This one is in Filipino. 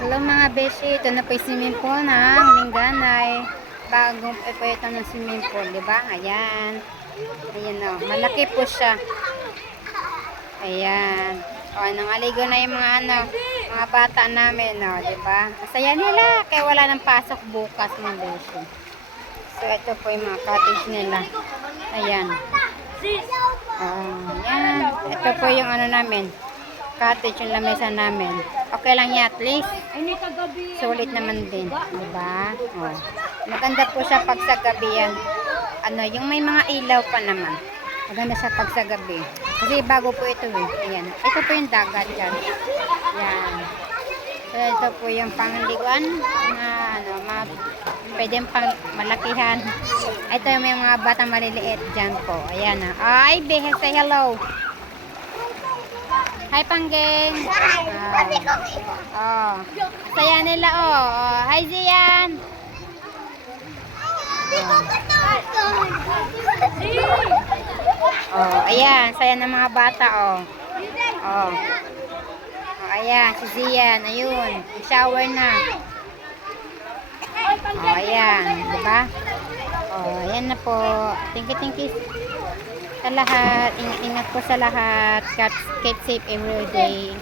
Hello mga beshi, ito na po yung swimming pool ng Linganay. Bagong po ito ng swimming pool, di ba? Ayan. Ayan o, malaki po siya. Ayan. O, nangaligo na yung mga bata namin, o, di ba? Masaya nila, kaya wala nang pasok bukas mga beshi. So, ito po yung mga cottage nila. Ayan. Ayan. Ito po yung namin. Cottage yung lamesa namin. Okay lang yan, at least. Sulit naman din. Diba? Oh. Maganda po siya pag sa gabi yan. Yung may mga ilaw pa naman. Maganda siya pag sa gabi. Kasi bago po ito eh. Ayan. Ito po yung dagat dyan. Ayan. So, ito po yung pangliguan na pwedeng pang malakihan. Ito yung may mga batang maliliit dyan po. Ayan na. Ay, say hello. Hi, Panggeng. Saya nila, Hi, Zian. Ayan. Saya ng mga bata, ayan. Si Zian. Ayun. Shower na. Ayan. Diba? Ayan na po. Thank you. Sa lahat, ingat po sa lahat. Keep safe every day.